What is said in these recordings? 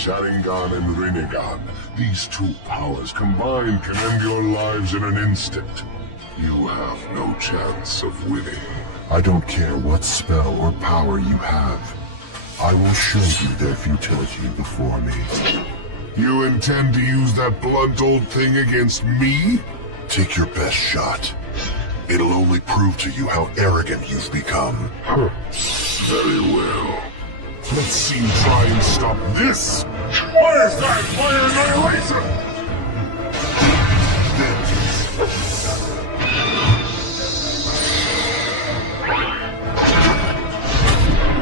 Sharingan and Rinnegan. These two powers combined can end your lives in an instant. You have no chance of winning. I don't care what spell or power you have. I will show you their futility before me. You intend to use that blunt old thing against me? Take your best shot. It'll only prove to you how arrogant you've become. Very well. Let's see you try and stop this! Where's that fire annihilation?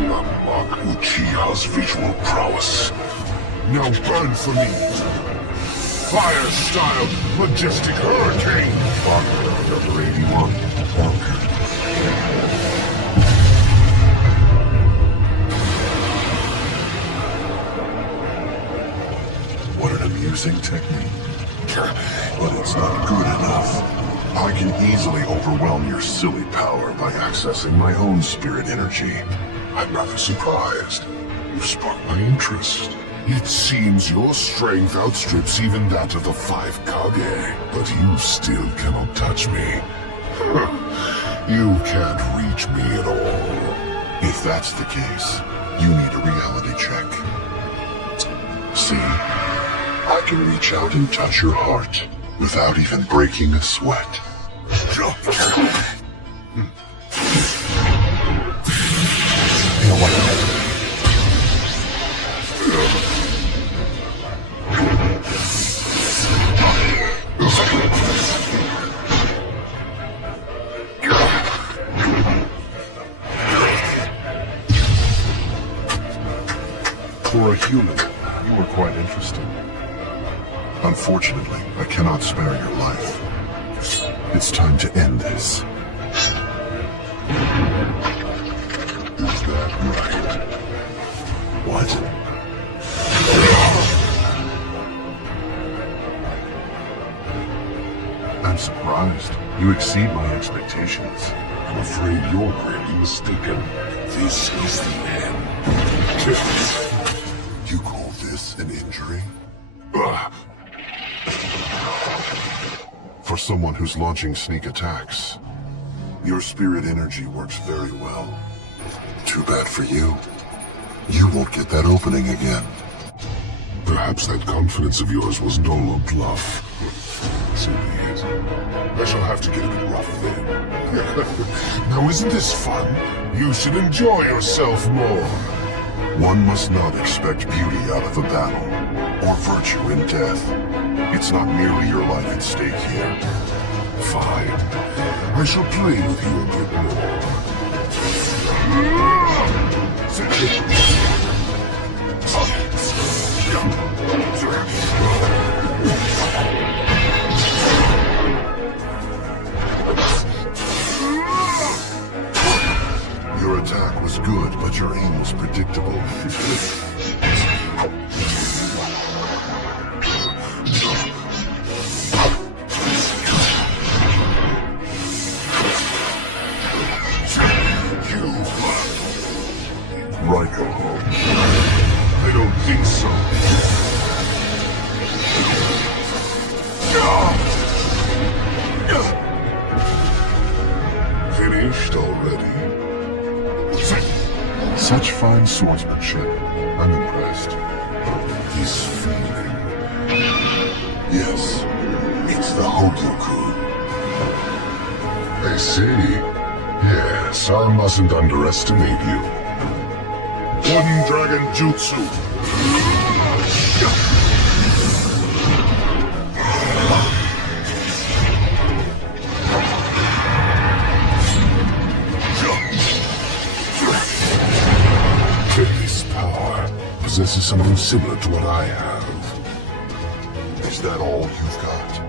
Unlock Uchiha's visual prowess. Now burn for me! Fire-style majestic hurricane! Number 81. What an amusing technique. But it's not good enough. I can easily overwhelm your silly power by accessing my own spirit energy. I'm rather surprised. You've sparked my interest. It seems your strength outstrips even that of the 5 Kage, but you still cannot touch me. You can't reach me at all. If that's the case, you need a reality check. See, I can reach out and touch your heart without even breaking a sweat. For a human, you are quite interesting. Unfortunately, I cannot spare your life. It's time to end this. Is that right? What? I'm surprised. You exceed my expectations. I'm afraid you're greatly mistaken. This is the end. You call this an injury? For someone who's launching sneak attacks, your spirit energy works very well. Too bad for you. You won't get that opening again. Perhaps that confidence of yours wasn't all a bluff. Simply is. I shall have to get a bit rough then. Now isn't this fun? You should enjoy yourself more. One must not expect beauty out of a battle, or virtue in death. It's not merely your life at stake here. Fine. I shall play with you a bit more. Your attack was good, but your aim was predictable. Right. I don't think so. Finished already? Such fine swordsmanship. I'm impressed. This feeling. Yes, it's the Hogyoku. I see. Yes, I mustn't underestimate you. Wooden Dragon Jutsu. This power possesses something similar to what I have. Is that all you've got?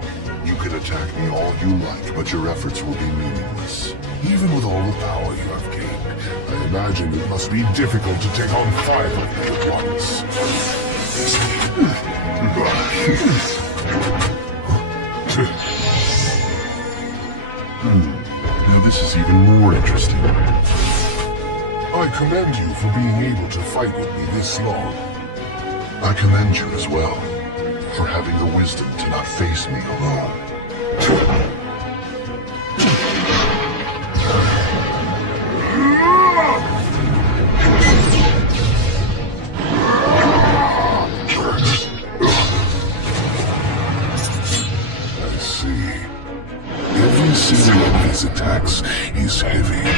You can attack me all you like, but your efforts will be meaningless. Even with all the power you have gained, I imagine it must be difficult to take on 5 of you at once. Now this is even more interesting. I commend you for being able to fight with me this long. I commend you as well, for having the wisdom to not face me alone. I see. Every single one of his attacks is heavy.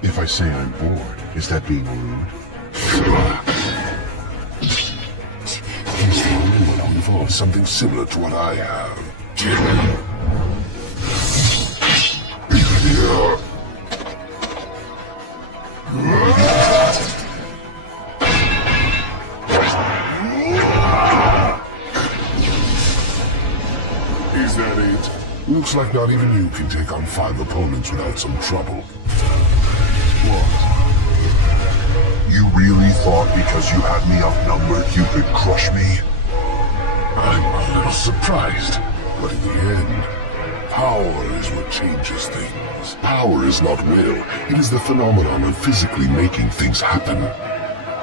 If I say I'm bored, is that being rude? He's the only one who evolved something similar to what I have. Is that it? Looks like not even you can take on 5 opponents without some trouble. What? You really thought because you had me outnumbered you could crush me? I'm a little surprised, but in the end, power is what changes things. Power is not will, it is the phenomenon of physically making things happen.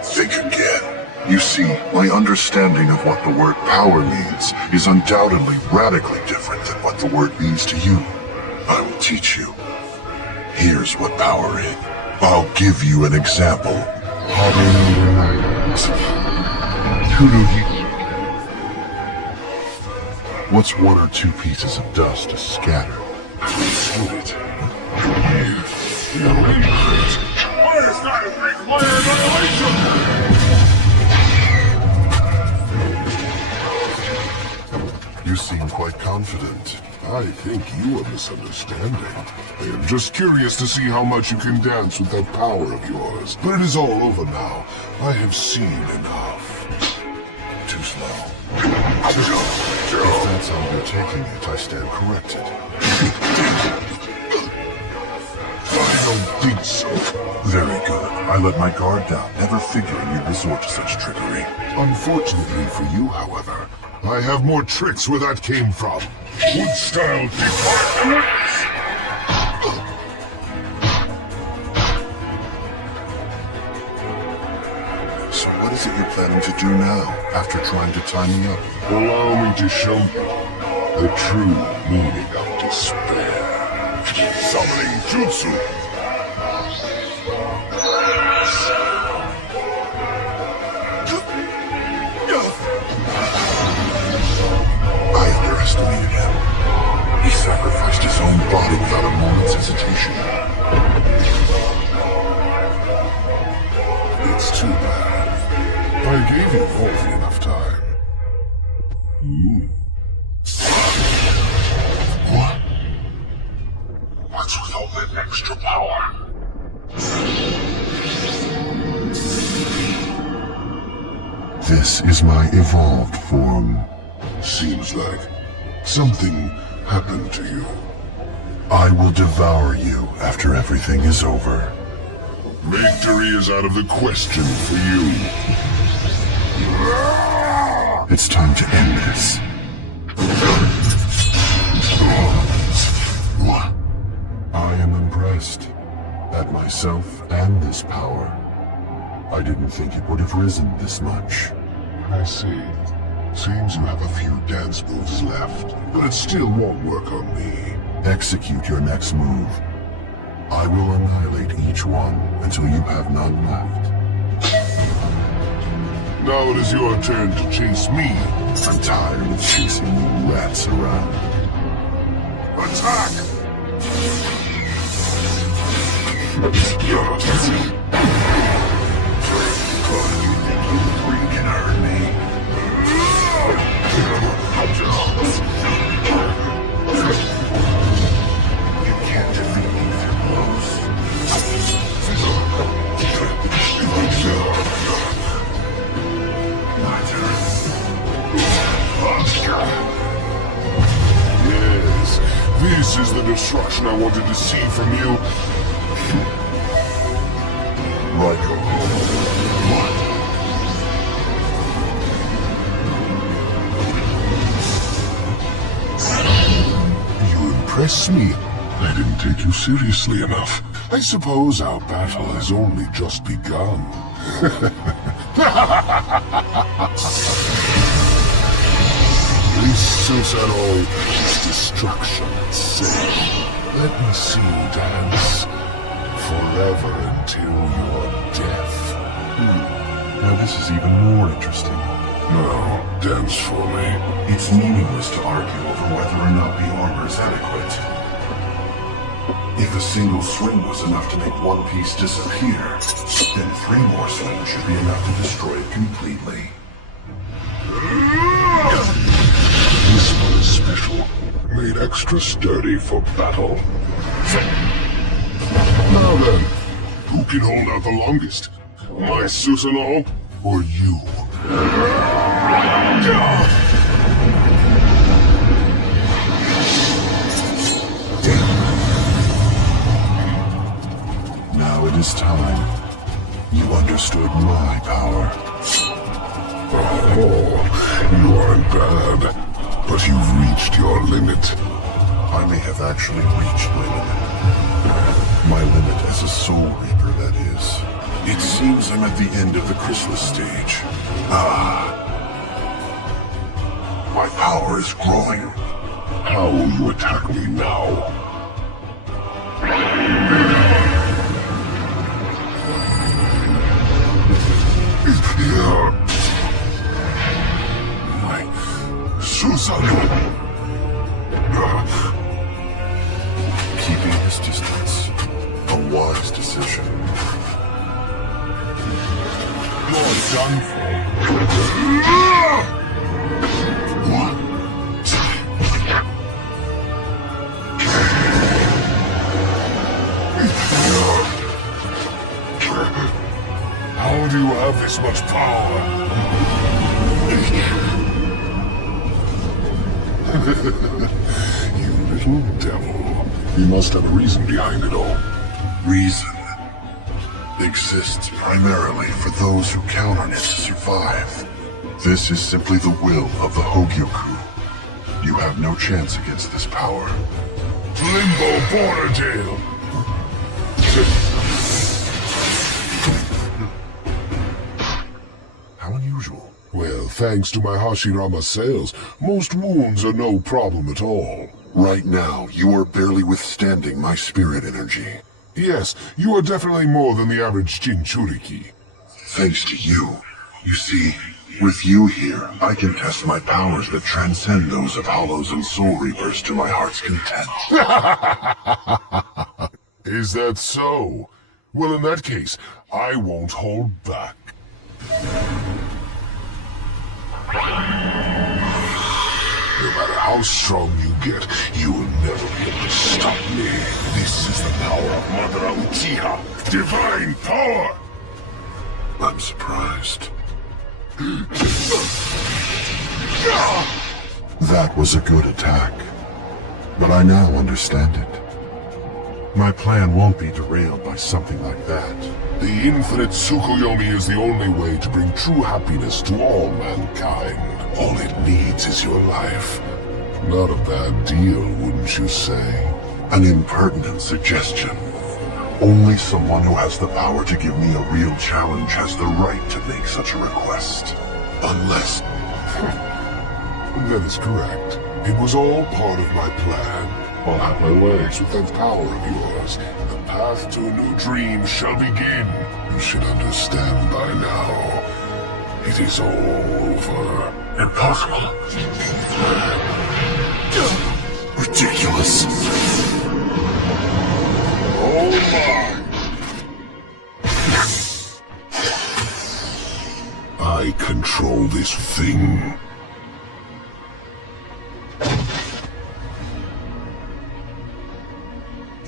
Think again. You see, my understanding of what the word power means is undoubtedly radically different than what the word means to you. I will teach you. Here's what power is. I'll give you an example. What's 1 or 2 pieces of dust to scatter? Where's that require annihilation? You seem quite confident. I think you are misunderstanding. I am just curious to see how much you can dance with that power of yours. But it is all over now. I have seen enough. Too slow. If that's how you're taking it, I stand corrected. I don't think so. Very good. I let my guard down, never figuring you'd resort to such trickery. Unfortunately for you, however, I have more tricks where that came from. Wood style departments! So what is it you're planning to do now, after trying to tie me up? Allow me to show you the true meaning of despair. Summoning Jutsu! I underestimated him. He sacrificed his own body without a moment's hesitation. It's too bad. I gave you more than enough time. What? What's with all that extra power? This is my evolved form. Seems like something happened to you. I will devour you after everything is over. Victory is out of the question for you. It's time to end this. I am impressed at myself and this power. I didn't think it would have risen this much. I see. Seems you have a few dance moves left, but it still won't work on me. Execute your next move. I will annihilate each one until you have none left. Now it is your turn to chase me. I'm tired of chasing you rats around. Attack! You can hurt me. You can't defeat me through blows. Yes, this is the destruction I wanted to see from you. Michael. What? You impress me. I didn't take you seriously enough. I suppose our battle has only just begun. This Susanoo is destruction itself. Let me see you dance. Forever until your death. Now this is even more interesting. Now, dance for me. It's meaningless to argue over whether or not the armor is adequate. If a single swing was enough to make one piece disappear, then 3 more swings should be enough to destroy it completely. This one is special. Made extra sturdy for battle. Now then, who can hold out the longest? My Susanoo or you? Now it is time. You understood my power. Oh, you aren't bad. But you've reached your limit. I may have actually reached my limit. My limit as a Soul Reaper, that is. It seems I'm at the end of the chrysalis stage. My power is growing. How will you attack me now? My Susanoo! Keeping his distance. A wise decision. You're done for. What? How do you have this much power? You little devil. You must have a reason behind it all. Reason exists primarily for those who count on it to survive. This is simply the will of the Hogyoku. You have no chance against this power. Limbo Border Jail! How unusual. Well, thanks to my Hashirama sales, most wounds are no problem at all. Right now, you are barely withstanding my spirit energy. Yes, you are definitely more than the average Jinchuriki. Thanks to you. You see, with you here, I can test my powers that transcend those of Hollows and Soul Reapers to my heart's content. Is that so? Well, in that case, I won't hold back. No matter how strong you get, you will never be able to stop me. This is the power of Madara Uchiha. Divine power! I'm surprised. That was a good attack. But I now understand it. My plan won't be derailed by something like that. The infinite Tsukuyomi is the only way to bring true happiness to all mankind. All it needs is your life. Not a bad deal, wouldn't you say? An impertinent suggestion. Only someone who has the power to give me a real challenge has the right to make such a request. Unless... That is correct. It was all part of my plan. I'll have my legs with that power of yours. The path to a new dream shall begin. You should understand by now. It is all over. Impossible. Ridiculous. Oh my! I control this thing.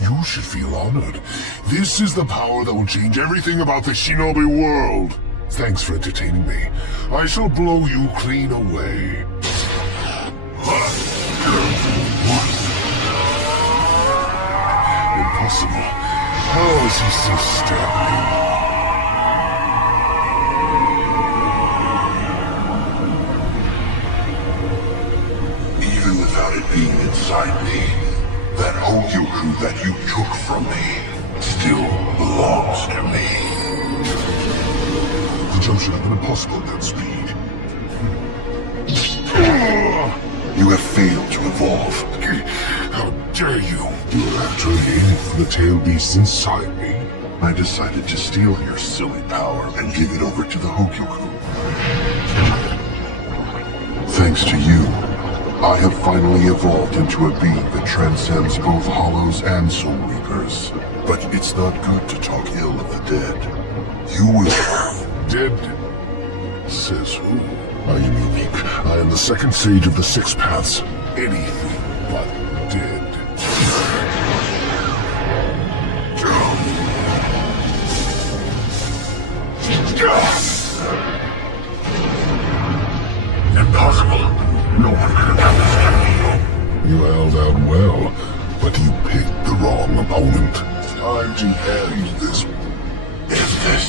You should feel honored. This is the power that will change everything about the shinobi world. Thanks for entertaining me. I shall blow you clean away. Impossible. How is he so standing? Even without it being inside me, that Hogyoku that you took from me still belongs to me. The jump should have been impossible at that speed. You have failed to evolve. How dare you? You are actually aiming for the tail beast inside me. I decided to steal your silly power and give it over to the Hogyoku. Thanks to you, I have finally evolved into a being that transcends both hollows and soul reapers. But it's not good to talk ill of the dead. You will... Dead? Says who? I am unique. I am the second sage of the Six Paths. Anything but dead. Impossible. No one could have done this to me. You held out well, but you picked the wrong opponent. Time to end this. Is this?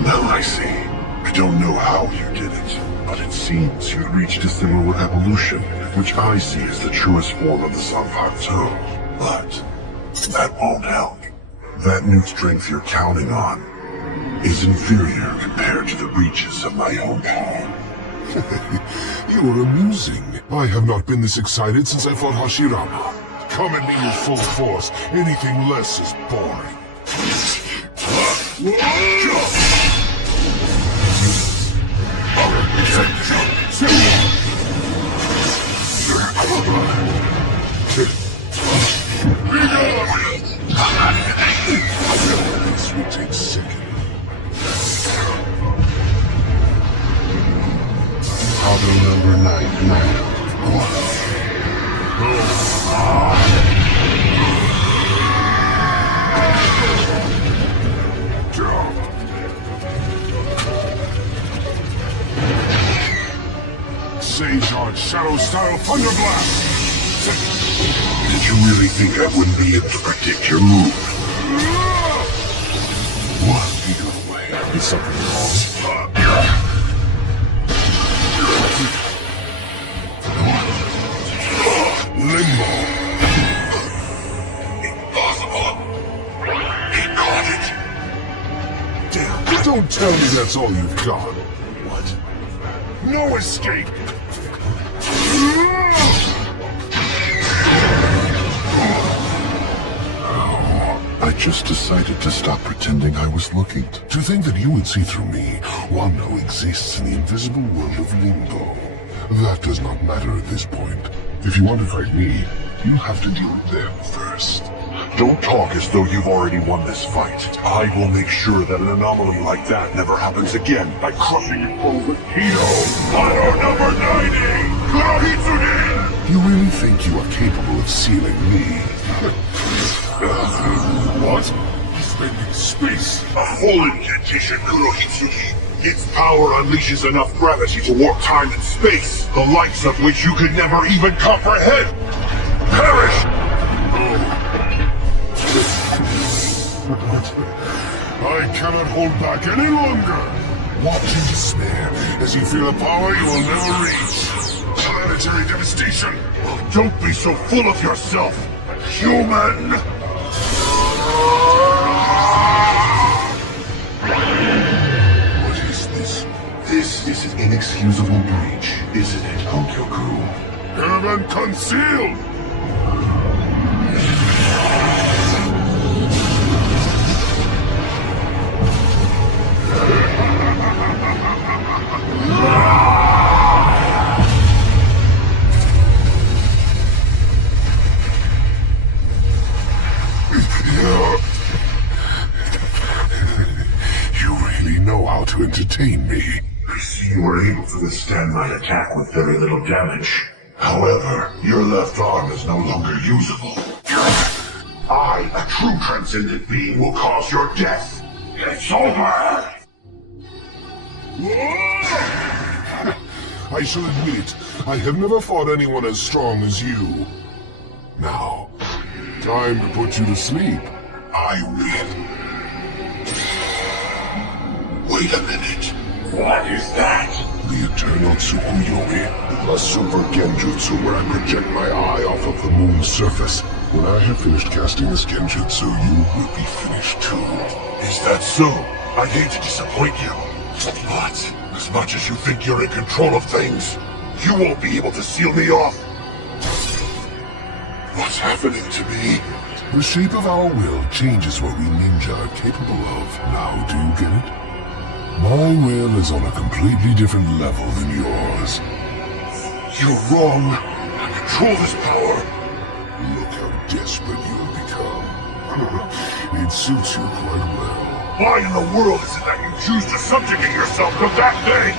Now I see. I don't know how you did it, but it seems you reached a similar evolution, which I see as the truest form of the Zanpakuto. But that won't help. That new strength you're counting on is inferior compared to the reaches of my own power. You're amusing. I have not been this excited since I fought Hashirama. Come at me with full force. Anything less is boring. This will take seconds. Auto number 9 now. Sage Art Shadow Style Thunder Blast! Did you really think I wouldn't be able to predict your move? What? Either way, is something wrong? Limbo! Impossible! He caught it! Damn, don't tell me that's all you've got! What? No escape! I just decided to stop pretending I was looking. To think that you would see through me, one who exists in the invisible world of Limbo. That does not matter at this point. If you want to fight me, you have to deal with them first. Don't talk as though you've already won this fight. I will make sure that an anomaly like that never happens again by crushing it over Kino. Power number 90! Kurohitsune! You really think you are capable of sealing me? What? He's bending space! A full incantation, Kurohitsuki. Its power unleashes enough gravity to warp time and space, the likes of which you could never even comprehend! Perish! I cannot hold back any longer! Watch in despair as you feel a power you will never reach. Planetary devastation! Don't be so full of yourself, human! What is this? This is an inexcusable breach, isn't it, Hogyoku? Heaven concealed! You really know how to entertain me. I see you were able to withstand my attack with very little damage. However, your left arm is no longer usable. I, a true transcendent being, will cause your death. It's over! I shall admit, I have never fought anyone as strong as you. Now, time to put you to sleep. I will. Wait a minute. What is that? The eternal Tsukuyomi, a super genjutsu where I project my eye off of the moon's surface. When I have finished casting this genjutsu, you will be finished too. Is that so? I'd hate to disappoint you. But, as much as you think you're in control of things, you won't be able to seal me off. What's happening to me? The shape of our will changes what we ninja are capable of. Now, do you get it? My will is on a completely different level than yours. You're wrong. I control this power. Look how desperate you've become. It suits you quite well. Why in the world is it that you choose to subjugate yourself to that thing?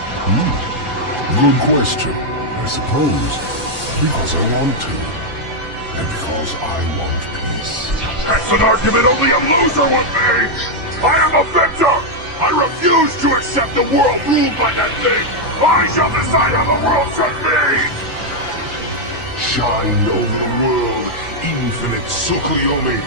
Good question. I suppose because I want to. And because I want peace. That's an argument only a loser would make! I am a victor! I refuse to accept the world ruled by that thing! I shall decide how the world should be! Shine over the world, infinite Tsukuyomi!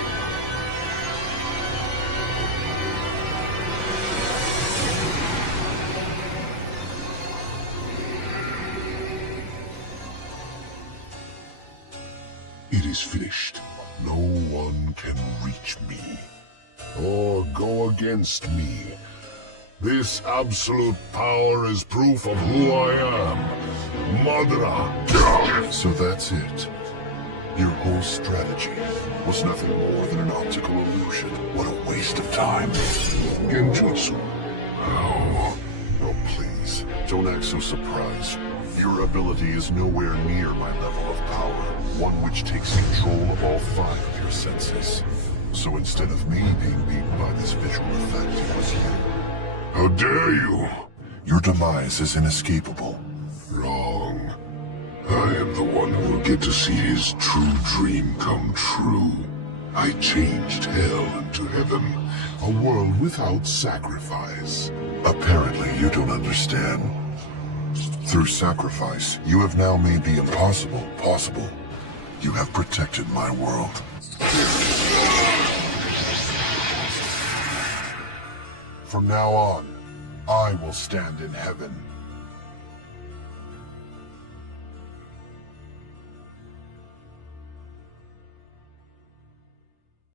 It is finished. No one can reach me, or go against me. This absolute power is proof of who I am. Madara! So that's it. Your whole strategy was nothing more than an optical illusion. What a waste of time. Genjutsu. Oh, please, don't act so surprised. Your ability is nowhere near my level of power, one which takes control of all 5 of your senses. So instead of me being beaten by this visual effect, it was you. How dare you? Your demise is inescapable. Wrong. I am the one who will get to see his true dream come true. I changed hell into heaven, a world without sacrifice. Apparently you don't understand. Through sacrifice, you have now made the impossible possible. You have protected my world. From now on, I will stand in heaven.